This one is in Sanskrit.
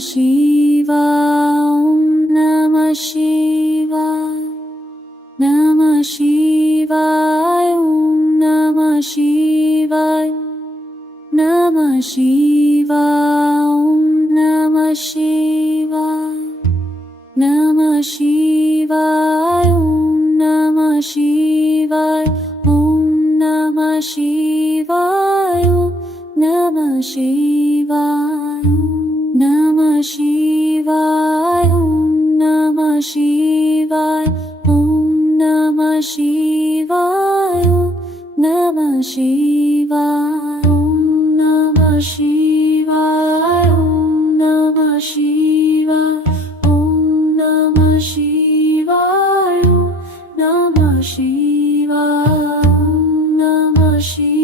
Shivaya, Om Namah Shivaya, Namah Shivaya, Om Namah Shivaya, Namah Shivaya, Om Namah Shivaya, Namah Shivaya, Om Namah Shivaya, Om Namah Shivaya, Om Namah Shivaya, Namah Shivaya, Om Namah Shivaya, Om Namah Shivaya, Om Namah Shivaya, Om Namah Shivaya, Om Namah Shivaya, Om Namah Shivaya, Om Namah Shivaya, Om Namah Shivaya.